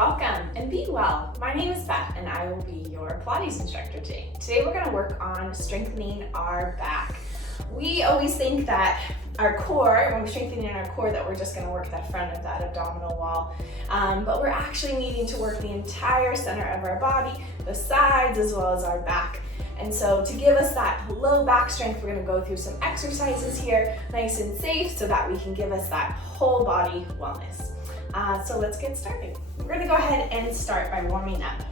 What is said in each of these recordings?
welcome and be well. My name is Beth and I will be your Pilates instructor today. Today we're going to work on strengthening our back. We always think that our core, when we're strengthening our core, that we're just going to work the front of that abdominal wall, but we're actually needing to work the entire center of our body, the sides as well as our back. And so to give us that low back strength, we're going to go through some exercises here, nice and safe, so that we can give us that whole body wellness. So let's get started. We're going to go ahead and start by warming up.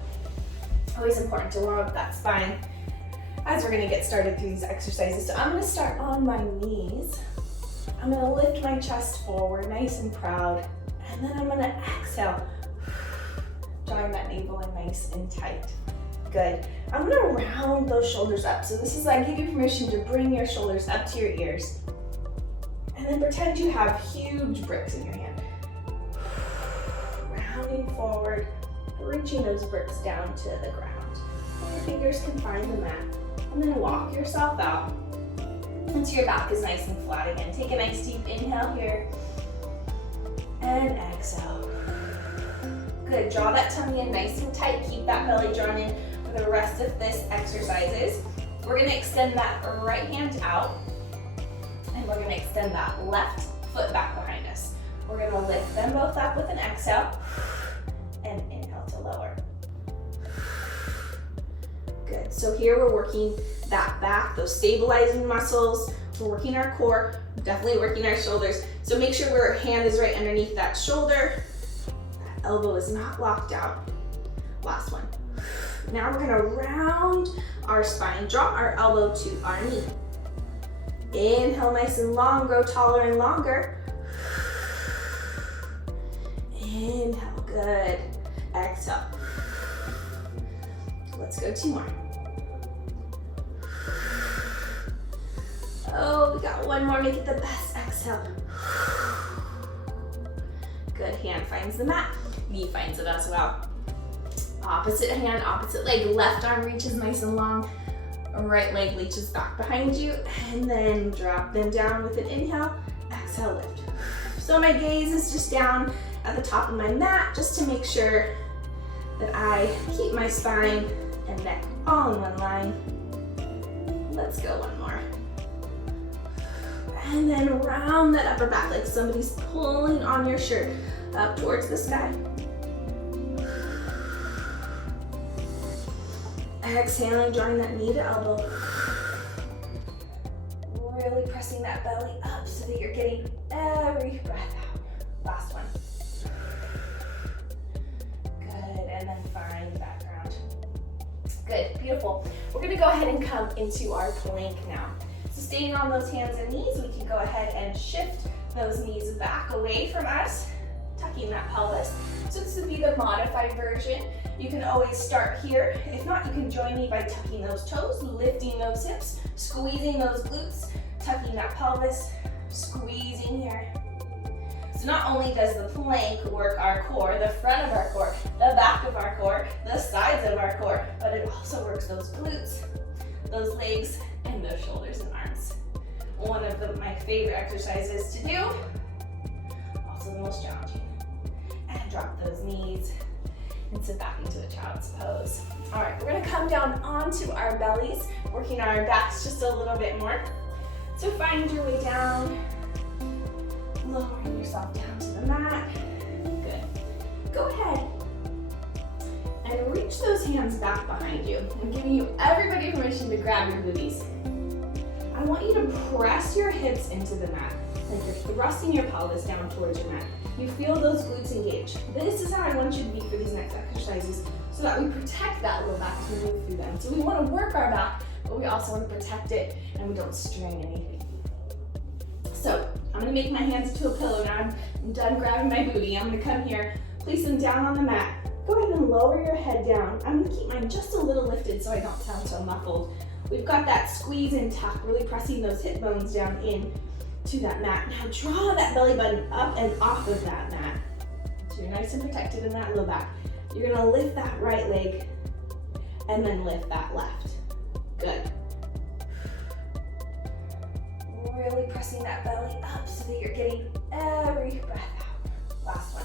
Always important to warm up that spine as we're going to get started through these exercises. So I'm going to start on my knees. I'm going to lift my chest forward, nice and proud, and then I'm going to exhale, drawing that navel in nice and tight. Good. I'm going to round those shoulders up. So this is like, give you permission to bring your shoulders up to your ears, and then pretend you have huge bricks in your hand. Rounding forward, reaching those bricks down to the ground. And your fingers can find the mat. And then walk yourself out until your back is nice and flat again. Take a nice deep inhale here. And exhale. Good. Draw that tummy in nice and tight. Keep that belly drawn in for the rest of this exercises. We're going to extend that right hand out. And we're going to extend that left foot back behind us. We're going to lift them both up with an exhale and inhale to lower. Good. So here we're working that back, those stabilizing muscles. We're working our core, definitely working our shoulders. So make sure our hand is right underneath that shoulder. That elbow is not locked out. Last one. Now we're going to round our spine. Draw our elbow to our knee. Inhale nice and long, grow taller and longer. Inhale, good. Exhale. Let's go 2 more. Oh, we got 1 more. Make it the best exhale. Good. Hand finds the mat. Knee finds it as well. Opposite hand, opposite leg. Left arm reaches nice and long. Right leg reaches back behind you. And then drop them down with an inhale. Exhale, lift. So my gaze is just down at the top of my mat, just to make sure that I keep my spine and neck all in one line. Let's go 1 more. And then round that upper back like somebody's pulling on your shirt up towards the sky. Exhaling, drawing that knee to elbow. Really pressing that belly up so that you're getting every breath out. Last one. Good, and then find that ground. Good, beautiful. We're gonna go ahead and come into our plank now. So staying on those hands and knees, we can go ahead and shift those knees back away from us, tucking that pelvis. So this would be the modified version. You can always start here. If not, you can join me by tucking those toes, lifting those hips, squeezing those glutes, tucking that pelvis, squeezing here. So not only does the plank work our core, the front of our core, the back of our core, the sides of our core, but it also works those glutes, those legs, and those shoulders and arms. One of my favorite exercises to do, also the most challenging. And drop those knees and sit back into a child's pose. All right, we're gonna come down onto our bellies, working our backs just a little bit more. So find your way down, lowering yourself down to the mat. Good. Go ahead and reach those hands back behind you. I'm giving you everybody permission to grab your booties. I want you to press your hips into the mat, like you're thrusting your pelvis down towards your mat. You feel those glutes engage. This is how I want you to be for these next exercises, so that we protect that low back as we move through them. So we want to work our back, but we also want to protect it and we don't strain anything. So I'm going to make my hands into a pillow now. I'm done grabbing my booty. I'm going to come here, place them down on the mat. Go ahead and lower your head down. I'm going to keep mine just a little lifted so I don't sound so muffled. We've got that squeeze and tuck, really pressing those hip bones down in to that mat. Now draw that belly button up and off of that mat. So you're nice and protected in that low back. You're going to lift that right leg and then lift that left. Good. Really pressing that belly up so that you're getting every breath out. Last one.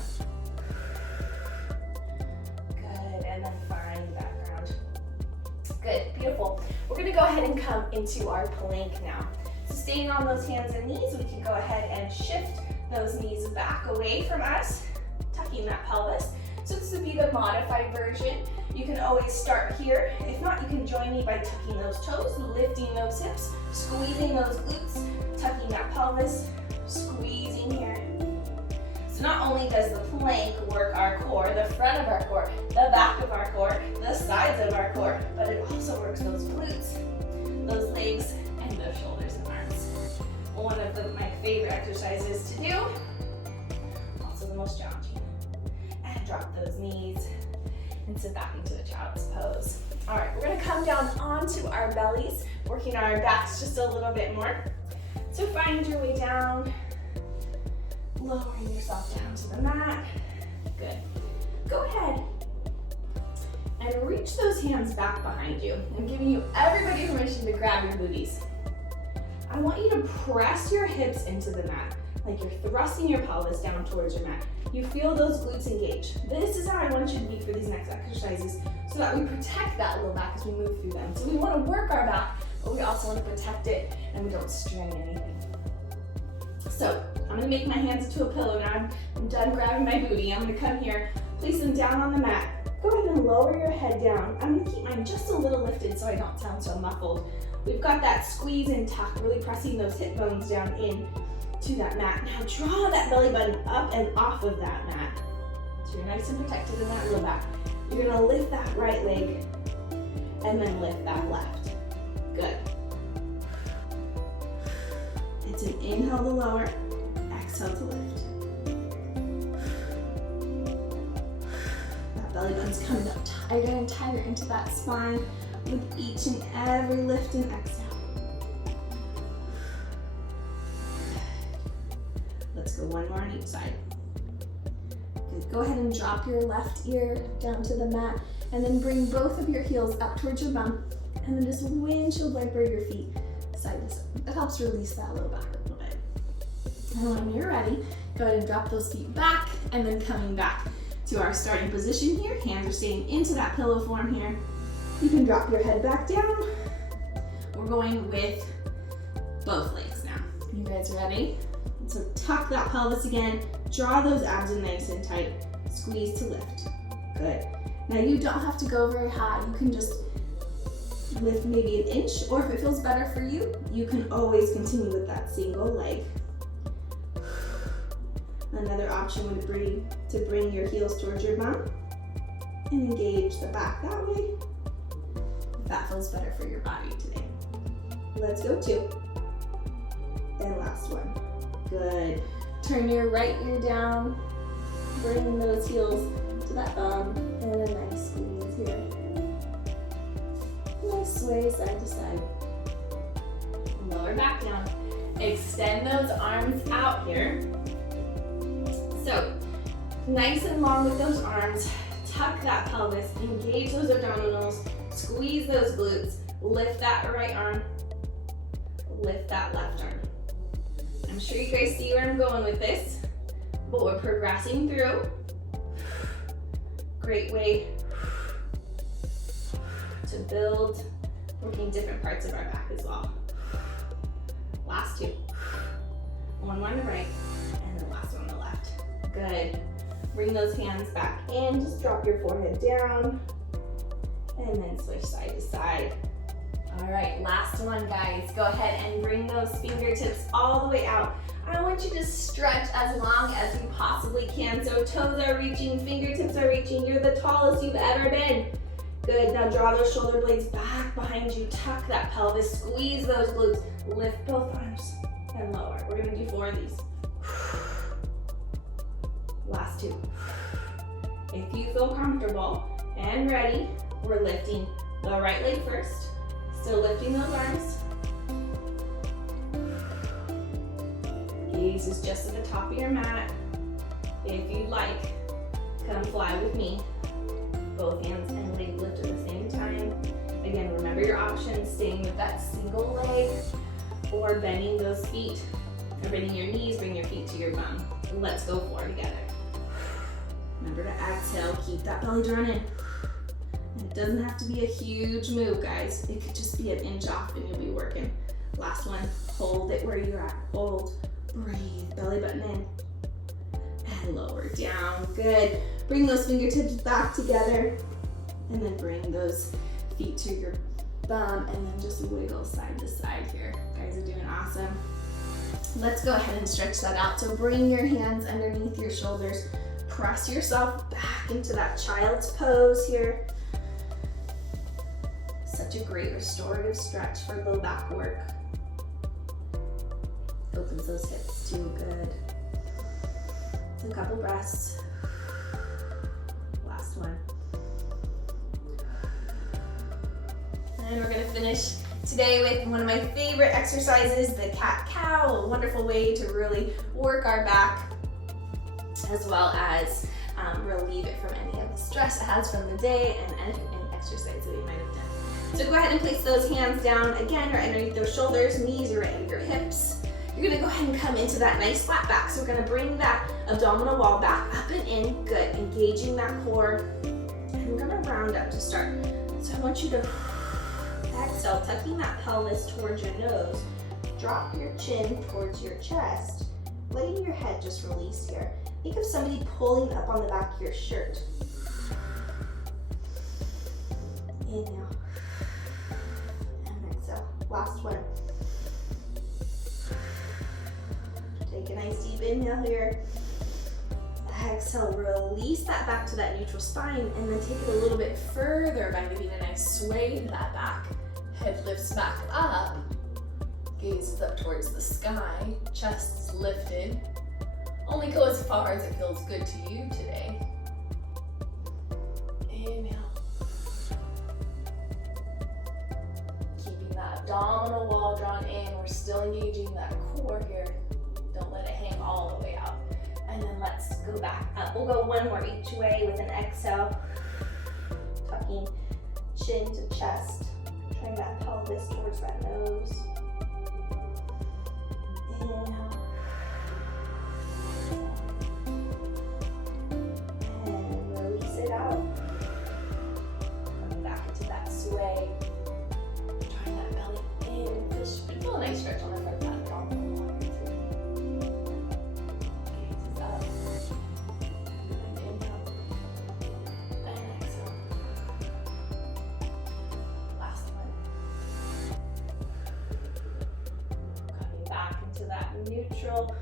and then find that ground. Good, beautiful. We're gonna go ahead and come into our plank now. So staying on those hands and knees, we can go ahead and shift those knees back away from us, tucking that pelvis. So this would be the modified version. You can always start here. If not, you can join me by tucking those toes, lifting those hips, squeezing those glutes, tucking that pelvis, squeezing here. So not only does the plank work our core, the front of our core, the back of our core, the sides of our core, but it also works those glutes, those legs, and those shoulders and arms. One of my favorite exercises to do, also the most challenging. And drop those knees and sit back into a child's pose. All right, we're gonna come down onto our bellies, working our backs just a little bit more. So find your way down, lowering yourself down to the mat. Good. Go ahead and reach those hands back behind you. I'm giving you everybody permission to grab your booties. I want you to press your hips into the mat, like you're thrusting your pelvis down towards your mat. You feel those glutes engage. This is how I want you to be for these next exercises so that we protect that low back as we move through them. So we want to work our back, but we also want to protect it and we don't strain anything. So I'm gonna make my hands into a pillow now. I'm done grabbing my booty. I'm gonna come here, place them down on the mat. Go ahead and lower your head down. I'm gonna keep mine just a little lifted so I don't sound so muffled. We've got that squeeze and tuck, really pressing those hip bones down in to that mat. Now draw that belly button up and off of that mat. So you're nice and protected in that low back. You're gonna lift that right leg and then lift that left. Good. It's an inhale to lower, exhale to lift. That belly button's coming up tighter and tighter into that spine with each and every lift and exhale. Let's go one more on each side. Good. Go ahead and drop your left ear down to the mat and then bring both of your heels up towards your bum and then just windshield wiper your feet side to side. That helps release that low back a little bit. And when you're ready, go ahead and drop those feet back and then coming back to our starting position here. Hands are staying into that pillow form here. You can drop your head back down. We're going with both legs now. You guys ready? So tuck that pelvis again, draw those abs in nice and tight, squeeze to lift. Good. Now you don't have to go very high. You can just lift maybe an inch, or if it feels better for you, you can always continue with that single leg. Another option would be to bring your heels towards your bum and engage the back that way, if that feels better for your body today. Let's go 2. And last one. Good. Turn your right ear down, bring those heels to that bum, and a nice squeeze here. Nice sway side to side. Lower back down. Extend those arms out here. So, nice and long with those arms. Tuck that pelvis, engage those abdominals, squeeze those glutes, lift that right arm, lift that left arm. I'm sure you guys see where I'm going with this, but we're progressing through. Great way to build, working different parts of our back as well. Last 2. One on the right, and the last one on the left. Good. Bring those hands back in, just drop your forehead down, and then switch side to side. All right, last one, guys. Go ahead and bring those fingertips all the way out. I want you to stretch as long as you possibly can. So toes are reaching, fingertips are reaching. You're the tallest you've ever been. Good, now draw those shoulder blades back behind you. Tuck that pelvis, squeeze those glutes. Lift both arms and lower. We're gonna do 4 of these. Last 2. If you feel comfortable and ready, we're lifting the right leg first. Still lifting those arms. Gaze is just at the top of your mat. If you'd like, come fly with me. Both hands and leg lift at the same time. Again, remember your options, staying with that single leg or bending those feet, or bending your knees, bring your feet to your bum. Let's go 4 together. Remember to exhale, keep that belly drawn in. And it doesn't have to be a huge move, guys. It could just be an inch off and you'll be working. Last one, hold it where you're at. Hold, breathe, belly button in. And lower down, good. Bring those fingertips back together. And then bring those feet to your bum and then just wiggle side to side here. You guys are doing awesome. Let's go ahead and stretch that out. So bring your hands underneath your shoulders. Press yourself back into that child's pose here. Such a great restorative stretch for low back work. Opens those hips too, good. A couple breaths. Last one. And we're gonna finish today with one of my favorite exercises, the cat-cow, a wonderful way to really work our back as well as relieve it from any of the stress it has from the day and any exercise that we might have done. So go ahead and place those hands down again right underneath those shoulders, knees are right under your hips. You're gonna go ahead and come into that nice flat back. So we're gonna bring that abdominal wall back up and in, good, engaging that core. And we're gonna round up to start. So I want you to exhale, tucking that pelvis towards your nose. Drop your chin towards your chest, letting your head just release here. Think of somebody pulling up on the back of your shirt. Inhale. And exhale. Last one. Take a nice deep inhale here. Exhale, release that back to that neutral spine and then take it a little bit further by giving a nice sway to that back. Head lifts back up, gaze up towards the sky, chest's lifted. Only go as far as it feels good to you today. Inhale. Keeping that abdominal wall drawn in, we're still engaging that core here. Don't let it hang all the way out. And then let's go back up. We'll go one more each way with an exhale. Tucking chin to chest. Trying that pelvis towards that nose. Inhale. And release it out. Coming back into that sway. Drawing that belly in. Fish. Feel a nice stretch on the front of that abdominal wall here too. Gaze up. And inhale. And exhale. Last one. Coming back into that neutral,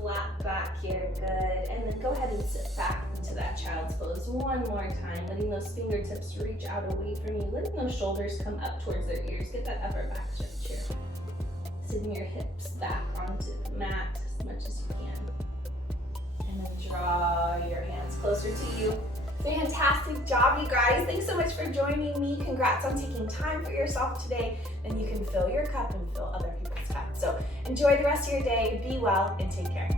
flat back here, good. And then go ahead and sit back into that child's pose one more time, letting those fingertips reach out away from you, letting those shoulders come up towards their ears. Get that upper back stretch here. Sitting your hips back onto the mat as much as you can. And then draw your hands closer to you. Fantastic job, you guys. Thanks so much for joining me. Congrats on taking time for yourself today. And you can fill your cup and fill other people's cups. So enjoy the rest of your day. Be well and take care.